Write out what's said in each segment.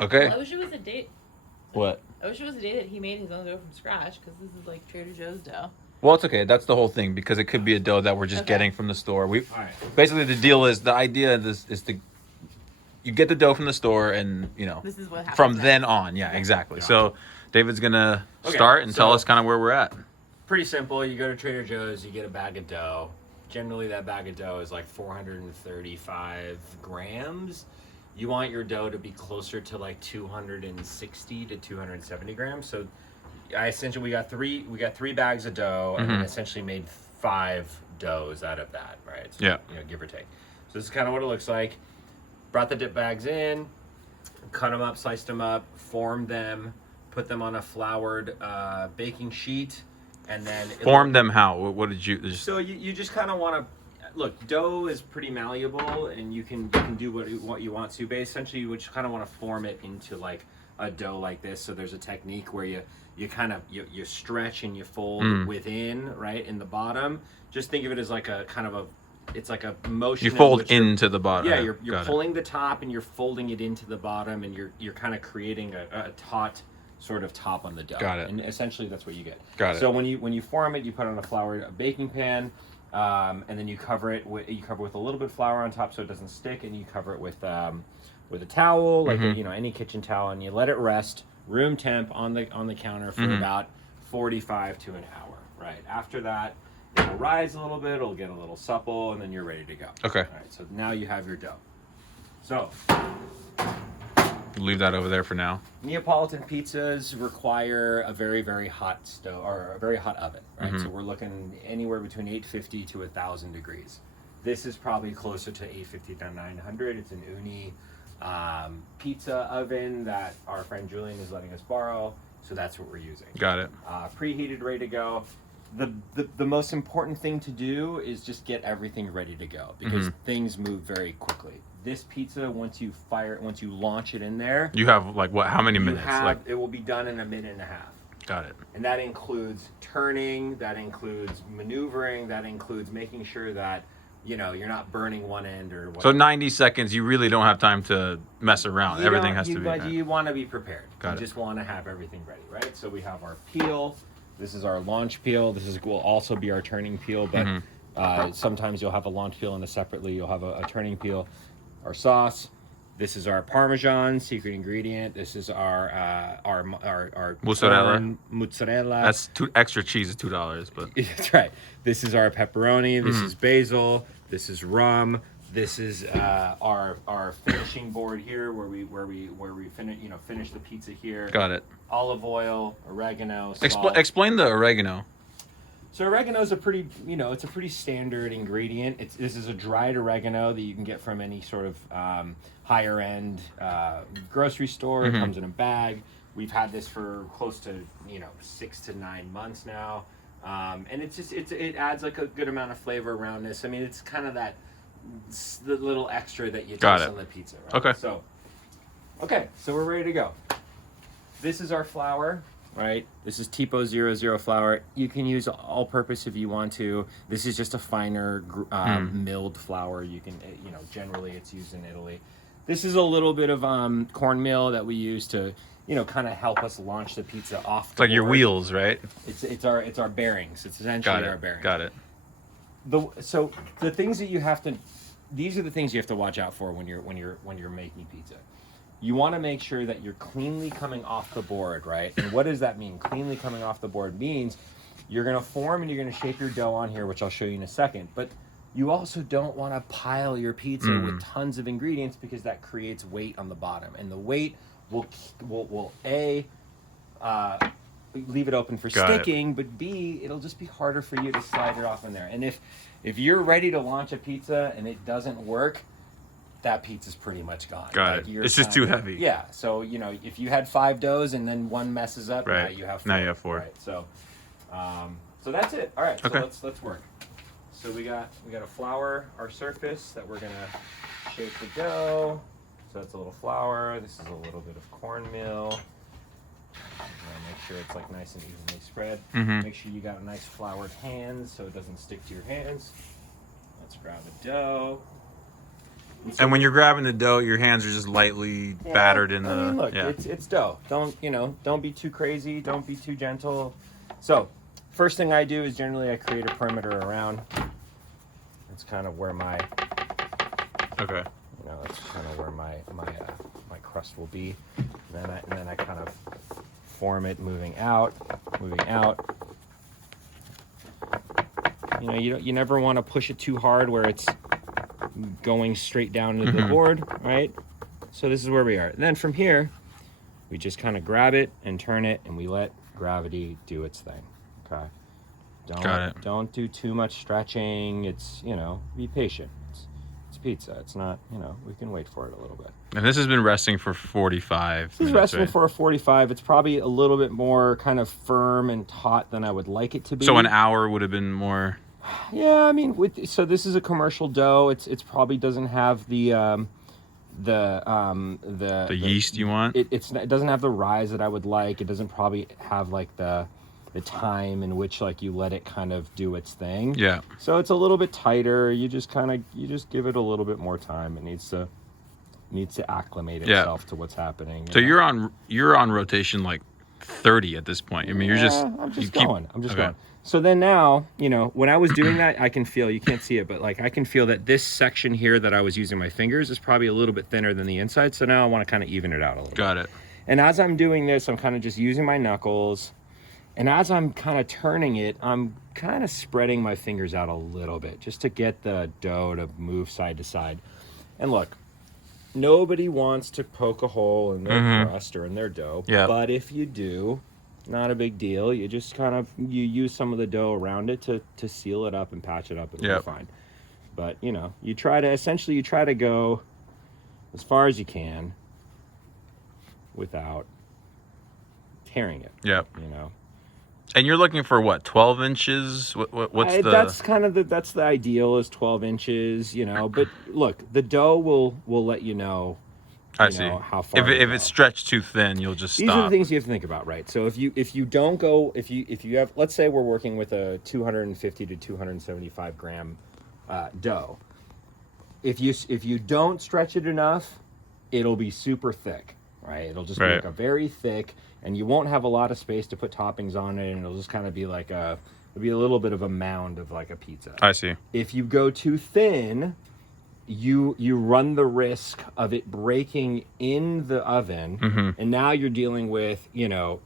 Okay. Well, OSHA was a date. What? OSHA was a day that he made his own dough from scratch because this is like Trader Joe's dough. Well, it's okay. That's the whole thing because it could be a dough that we're just Okay. getting from the store. We All right. basically the deal is the idea of this is to you get the dough from the store and This is what happens from next. then on. Yeah, Okay. exactly. Yeah. So David's gonna Okay, start and tell so- us kind of where we're at. Pretty simple. You go to Trader Joe's, you get a bag of dough. Generally, that bag of dough is like 435 grams. You want your dough to be closer to like 260 to 270 grams. So, we got three bags of dough, and then essentially made 5 doughs out of that, right? So, Yeah. give or take. So this is kind of what it looks like. Brought the dip bags in, cut them up, sliced them up, formed them, put them on a floured baking sheet, and then Form them how? What did you? Just, So you just kind of want to look. Dough is pretty malleable, and you can do what you want to. But essentially, you just kind of want to form it into like a dough like this. So there's a technique where you kind of you stretch and you fold within, right, in the bottom. Just think of it as like a kind of a it's like a motion. you in fold which you're- into the bottom. Yeah, you're Got it. pulling the top and you're folding it into the bottom, and you're kind of creating a taut sort of top on the dough. Got it. And essentially that's what you get. Got it. So when you form it, you put it on a floured baking pan, and then you cover it with a little bit of flour on top so it doesn't stick, and you cover it with a towel, like any kitchen towel, and you let it rest room temp on the counter for about 45 to an hour. Right after that, it'll rise a little bit, it'll get a little supple, and then you're ready to go. Okay. All right. So now you have your dough. So Leave that over there for now. Neapolitan pizzas require a very, very hot stove or a very hot oven, right? So we're looking anywhere between 850 to 1,000 degrees. This is probably closer to 850 to 900. It's an Uni pizza oven that our friend Julian is letting us borrow, so that's what we're using. Got it. Preheated, ready to go. The most important thing to do is just get everything ready to go because things move very quickly. This pizza, once you launch it in there, You have like what? How many minutes? it will be done in a minute and a half. Got it. And that includes turning, that includes maneuvering, that includes making sure that, you're not burning one end or whatever. So 90 seconds. You really don't have time to mess around. Everything has to be. But you want to be prepared. Got you it. just want to have everything ready, right? So we have our peel. This is our launch peel. Will also be our turning peel, but sometimes you'll have a launch peel and separately you'll have a turning peel. Our sauce. This is our Parmesan secret ingredient. This is our Mozzarella. corn mozzarella. That's extra cheese is $2, but That's right. This is our pepperoni. This is basil. This is rum. This is our finishing board here, where we finish the pizza here. got it. Olive oil, oregano, salt. Explain the oregano. So oregano is a pretty standard ingredient. This is a dried oregano that you can get from any sort of higher end grocery store. It comes in a bag. We've had this for close to 6 to 9 months now, and it adds like a good amount of flavor around this. I mean, it's kind of the little extra that you taste on the pizza. Right? Okay. So we're ready to go. This is our flour. Right, this is Tipo 00 flour. You can use all-purpose if you want to. This is just a finer milled flour. You can, generally it's used in Italy. This is a little bit of cornmeal that we use to, kind of help us launch the pizza off. It's like your wheels, right? It's our bearings. It's essentially our bearings. Got it. So the things that you have to, these are the things you have to watch out for when you're making pizza. You want to make sure that you're cleanly coming off the board, right? And what does that mean? Cleanly coming off the board means you're going to form and you're going to shape your dough on here, which I'll show you in a second. But you also don't want to pile your pizza with tons of ingredients because that creates weight on the bottom. And the weight will leave it open for sticking, but B, it'll just be harder for you to slide it off in there. And if you're ready to launch a pizza and it doesn't work, that pizza's pretty much gone. Got it. It's just too heavy. Yeah. So if you had 5 doughs and then one messes up, Right. now you have 4. Now you have 4. Right. So that's it. All right. Okay. So let's work. So we got to flour our surface that we're gonna shape the dough. So that's a little flour. This is a little bit of cornmeal. Make sure it's like nice and evenly spread. Make sure you got a nice floured hands so it doesn't stick to your hands. Let's grab a dough. And when you're grabbing the dough, your hands are just lightly battered in the. I mean, look, yeah. it's dough. Don't be too crazy. Don't be too gentle. So, first thing I do is generally I create a perimeter around. That's kind of where my, Okay. that's kind of where my crust will be. And then I kind of form it moving out. You never want to push it too hard where it's going straight down to the board, right? So this is where we are. And then from here, we just kind of grab it and turn it, and we let gravity do its thing. Okay. Got it. Don't do too much stretching. It's be patient. It's pizza. It's not we can wait for it a little bit. And this has been resting for 45. This is resting for a 45. It's probably a little bit more kind of firm and taut than I would like it to be. So an hour would have been more. Yeah, I mean, so this is a commercial dough. It's probably doesn't have the Yeast you want. It doesn't have the rise that I would like. It doesn't probably have like the time in which like you let it kind of do its thing. Yeah. So it's a little bit tighter. You just give it a little bit more time. It needs to acclimate itself to what's happening. So you're on rotation like 30 at this point. I mean, I'm just going. So then now, when I was doing that, I can feel, you can't see it, but like I can feel that this section here that I was using my fingers is probably a little bit thinner than the inside. So now I want to kind of even it out a little Got bit. it. And as I'm doing this, I'm kind of just using my knuckles. And as I'm kind of turning it, I'm kind of spreading my fingers out a little bit just to get the dough to move side to side. And look, nobody wants to poke a hole in their crust or in their dough. Yeah. But if you do, not a big deal. You just you use some of the dough around it to seal it up and patch it up. It'll be fine. But, you try to go as far as you can without tearing it. Yep. And you're looking for what, 12 inches? What's the... That's the ideal is 12 inches, But look, the dough will let you know. I see. How far if it's stretched too thin, you'll just stop. These are the things you have to think about, right? So if you don't go, if you have, let's say we're working with a 250 to 275 gram dough. If you don't stretch it enough, it'll be super thick, right? It'll just be like a very thick, and you won't have a lot of space to put toppings on it, and it'll just kind of be like it'll be a little bit of a mound of like a pizza. I see. If you go too thin, you run the risk of it breaking in the oven, and now you're dealing with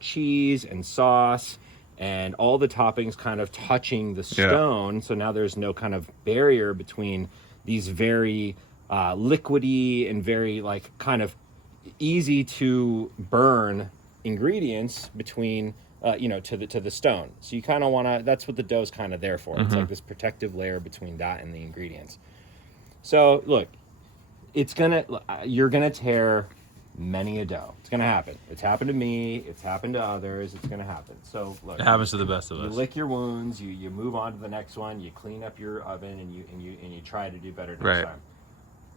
cheese and sauce and all the toppings kind of touching the stone. So now there's no kind of barrier between these very liquidy and very like kind of easy to burn ingredients between to the stone. So you kind of want to, that's what the dough's kind of there for. It's like this protective layer between that and the ingredients. So look, you're gonna tear many a dough. It's gonna happen. It's happened to me. It's happened to others. It's gonna happen. So look, it happens to the best of you us. lick your wounds. You move on to the next one. You clean up your oven and you try to do better next time.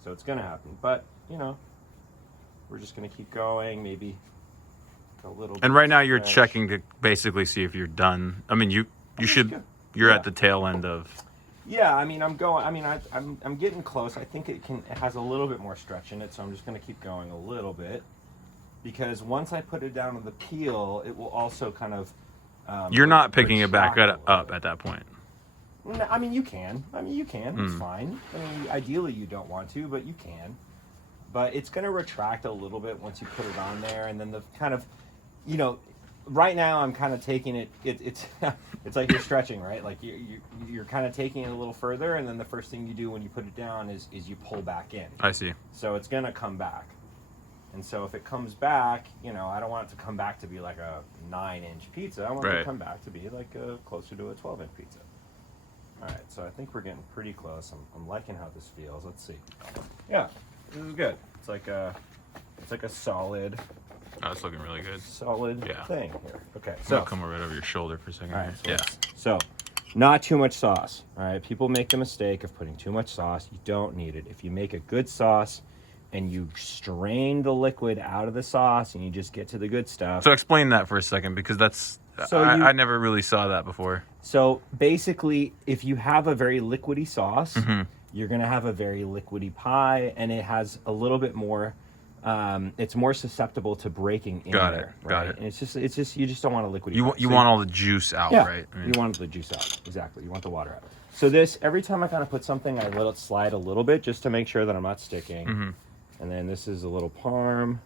So it's gonna happen. But we're just gonna keep going. Maybe a little. And right now you're checking to basically see if you're done. I mean, you're at the tail end of. Yeah, I mean, I'm getting close. I think it has a little bit more stretch in it, so I'm just going to keep going a little bit. Because once I put it down on the peel, it will also kind of... you're not picking it back up at that point. No, I mean, you can. It's fine. I mean, ideally you don't want to, but you can. But it's going to retract a little bit once you put it on there, and then the kind of, right now I'm kind of taking it. It's like you're stretching, right? Like you're kind of taking it a little further, and then the first thing you do when you put it down is you pull back in. I see. So it's gonna come back, and so if it comes back, I don't want it to come back to be like a 9-inch pizza. I want it to come back to be like closer to a 12-inch pizza. All right, so I think we're getting pretty close. I'm liking how this feels. Let's see. Yeah, this is good. It's like a solid. Oh, it's looking really good. Solid thing here. Okay, So I'll come right over your shoulder for a second. All right, Yeah. So, not too much sauce. All right, people make the mistake of putting too much sauce. You don't need it. If you make a good sauce and you strain the liquid out of the sauce and you just get to the good stuff. So explain that for a second, because that's I never really saw that before. So basically, if you have a very liquidy sauce, you're gonna have a very liquidy pie, and it has a little bit more. It's more susceptible to breaking in Got it, there. got right? it. And it's just you just don't want a liquidy. You pie. want you So want all the juice out, yeah, right? I mean, you want the juice out. Exactly. You want the water out. So this, every time I kind of put something, I let it slide a little bit just to make sure that I'm not sticking. Mm-hmm. And then this is a little parm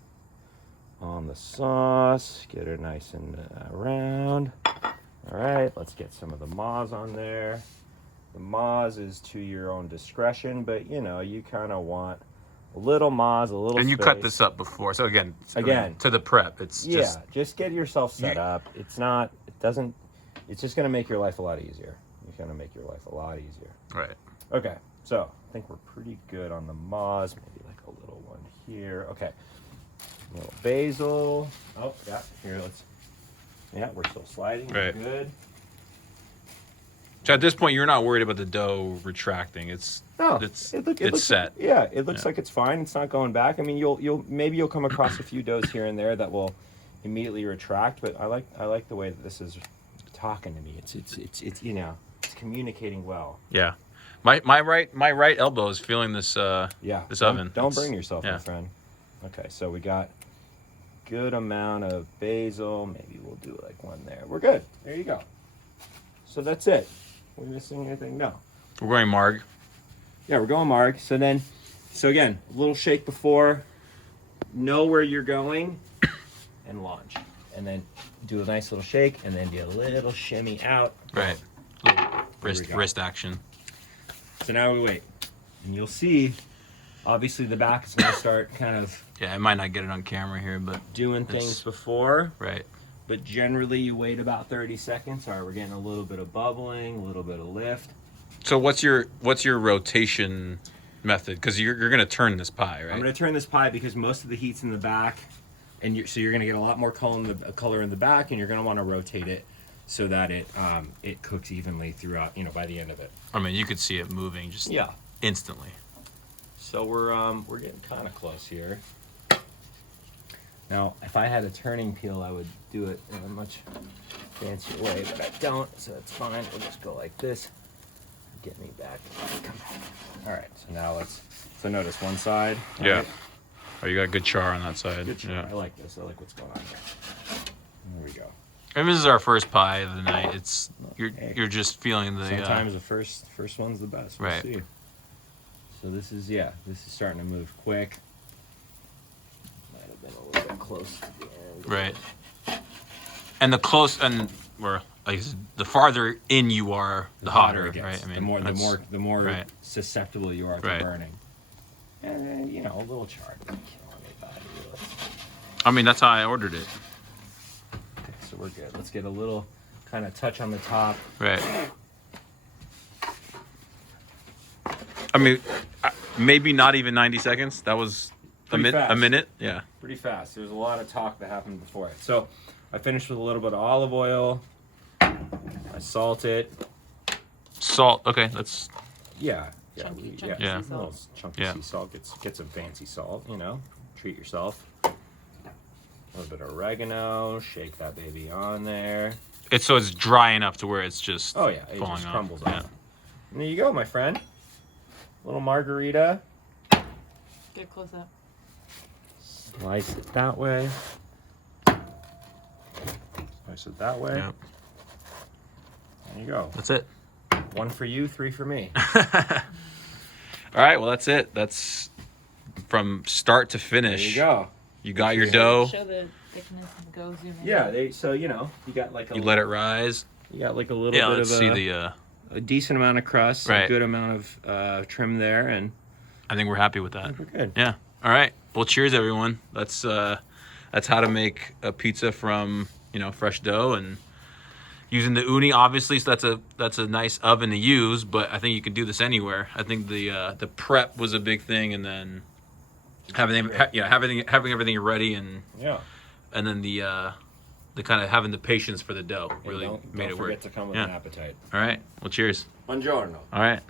on the sauce. Get her nice and round. All right, let's get some of the mozz on there. The mozz is to your own discretion, but you know, you kind of want a little mozz, a little and you cut space. this up before, so again, Again. to the prep. It's Yeah, just get yourself set You- up. It's not, it doesn't, it's just going to make your life a lot easier. It's going to make your life a lot easier. right. Okay, so I think we're pretty good on the mozz. Maybe like a little one here. Okay, a little basil. Oh, yeah, here, let's, yeah, we're still sliding. Right. Good. So at this point, you're not worried about the dough retracting. It's No, it's it it's looks, set. Yeah, it looks Yeah. like it's fine. It's not going back. I mean, you'll come across a few doughs here and there that will immediately retract, but I like the way that this is talking to me. It's you know, it's communicating well. Yeah, my right elbow is feeling this. Yeah. This don't, oven. Don't It's- burn yourself, yeah. my friend. Okay, so we got good amount of basil. Maybe we'll do like one there. We're good. There you go. So that's it. We're missing anything? No. We're going marg. Yeah, we're going marg. So again, a little shake before. Know where you're going, and launch. And then do a nice little shake, and then do a little shimmy out. Right. Wrist go. wrist action. So now we wait, and you'll see. Obviously, the back is going to start kind of Yeah, I might not get it on camera here, but doing It's- things before. right. But generally, you wait about 30 seconds. All right, we're getting a little bit of bubbling, a little bit of lift. So what's your rotation method? Because you're gonna turn this pie, right? I'm going to turn this pie because most of the heat's in the back, and so you're going to get a lot more color in the back, and you're going to want to rotate it so that it cooks evenly throughout. You know, by the end of it. I mean, you could see it moving just Yeah. instantly. So we're getting kind of close here. Now, if I had a turning peel, I would do it in a much fancier way, but I don't, so it's fine. We'll just go like this. Get me back. Come on. All right, so now so notice one side. all Yeah. right? Oh, you got good char on that side. Good try. Yeah. I like this. I like what's going on here. There we go. And this is our first pie of the night. It's Hey. you're just feeling the Sometimes the first one's the best. We'll Right. see. So this is starting to move quick. Might have been a little bit close to the end. right. And the farther in you are, the hotter, it gets. right? I mean, the more right. susceptible you are to Right. burning. And then, you know, a little char doesn't kill anybody. I mean, that's how I ordered it. Okay, so we're good. Let's get a little kind of touch on the top. Right. I mean, maybe not even 90 seconds. That was a Pretty fast. minute. Yeah. Pretty fast. There's a lot of talk that happened before it. So I finished with a little bit of olive oil. I salt it. Salt. Okay, that's Yeah. Chunky Yeah. sea A little salt. chunky Yeah. sea salt. Get some fancy salt, you know. Treat yourself. A little bit of oregano. Shake that baby on there. it's dry enough to where it's just Oh yeah, it falling just off. crumbles Yeah. off. And there you go, my friend. Little margarita. Get close up. Slice it that way. Slice it that way. Yeah. There you go. That's it. 1 for you, 3 for me. All right. Well, that's it. That's from start to There finish. you go. You got your Yeah. dough. Show the thickness and go zoom in. Yeah, so you know, you got like a You let it rise. you got like a little Yeah. bit Let's of see a decent amount of crust, a Right. good amount of trim there, and I think we're happy with that. we're good. Yeah. All right. Well, cheers, everyone. That's how to make a pizza from fresh dough and using the uni. Obviously, so that's a nice oven to use. But I think you can do this anywhere. I think the prep was a big thing, and then having everything ready, and Yeah. then the kind of having the patience for the dough And really don't made it work. forget to come with Yeah. an appetite. All right. Well, cheers. Buongiorno. All right.